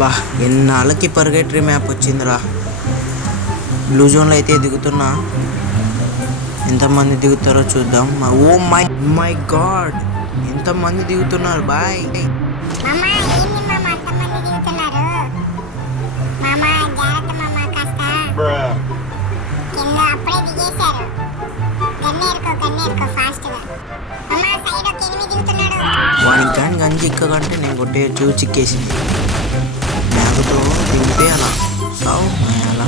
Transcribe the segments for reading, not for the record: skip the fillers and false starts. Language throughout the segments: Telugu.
బా ఎన్నాళ్ళకి పర్గేటరీ మ్యాప్ వచ్చిందిరా. బ్లూ జోన్లో అయితే దిగుతున్నా. ఎంతమంది దిగుతారో చూద్దాం. ఓ మై మై గాడ్, ఎంతమంది దిగుతున్నారు బాయ్. వానికి కానీ గంజి ఇక్కకంటే నేను కొట్టే చిక్కేసింది. మ్యాగ్తో దింపేయాలా సావు అలా.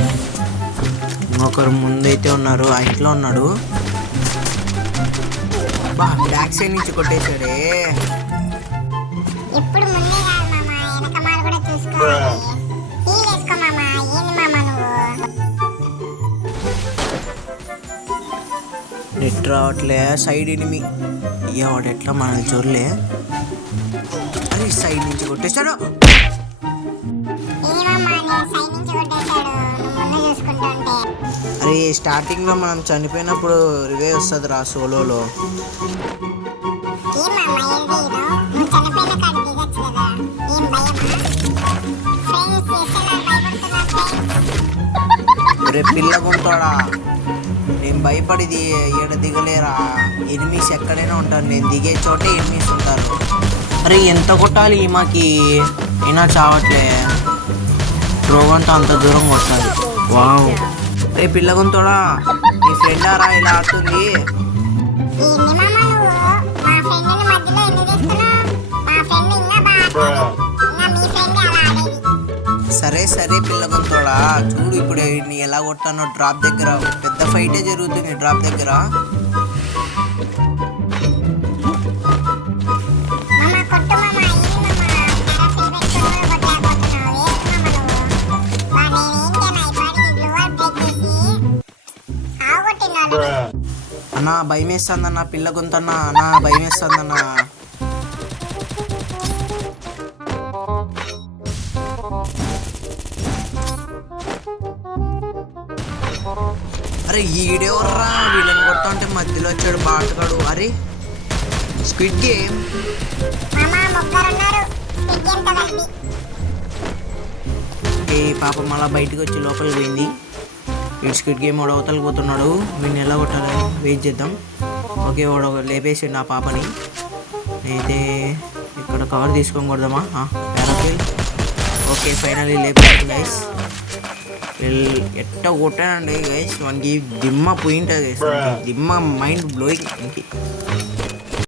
ఇంకొకరు ముందైతే ఉన్నారు, ఆ ఇంట్లో ఉన్నాడు. బా బ్యాక్ సైడ్ నుంచి కొట్టేశాడే. నెట్ రావట్లే, సైడ్ ఎనిమి. అయ్యా వాడు ఎట్లా మనల్ని చూడలే. అరే సైడ్ నుంచి కొట్టేశాడు. అరే స్టార్టింగ్ లో మనం చనిపోయినప్పుడు రివే వస్తుంది రా సోలోలో. రే పిల్ల గుంటాడా, నేను భయపడిది ఏడ దిగలేరా. ఎనిమిస్ ఎక్కడైనా ఉంటారు, నేను దిగే చోటే ఎనిమిస్ ఉంటారు. అరే ఎంత కొట్టాలి మాకి అయినా చావట్లే. రోగంతో అంత దూరం కొట్టాలి. వావ్. రే పిల్ల గుంతోడా, నీ ఫ్రెండ్ రా ఇలా ఆడుతుంది. సరే సరే పిల్ల గుంతోడా, చూడు ఇప్పుడు నీ ఎలా కొట్టానో. డ్రాప్ దగ్గర పెద్ద ఫైటే జరుగుతుంది. డ్రాప్ దగ్గర అన్నా భయం వేస్తుందన్నా. పిల్ల గొంతన్నా అన్నా భయం వేస్తుందన్నా. అరే ఈడెవర్రా, వీళ్ళని కొడతా ఉంటే మధ్యలో వచ్చాడు బాటగాడు. అరే స్క్విడ్ గేమ్. ఏ పాపం అలా బయటకు వచ్చి లోపలికి పోయింది. వీడు స్క్విడ్ గేమ్ వాడు అవతలకి పోతున్నాడు. వీడిని ఎలా కొట్టాలి వెయిట్ చేద్దాం. ఓకే వాడు లేపేసిండు ఆ పాపని. అయితే ఇక్కడ కవర్ తీసుకొని కొడదామా ప్యారాఫిల్. ఓకే ఫైనల్లీ లేపేసి గైస్. ఎట్ట కొట్టానండి గైస్, మనకి దిమ్మ పోయింటుంది. దిమ్మ మైండ్ బ్లోయింగ్.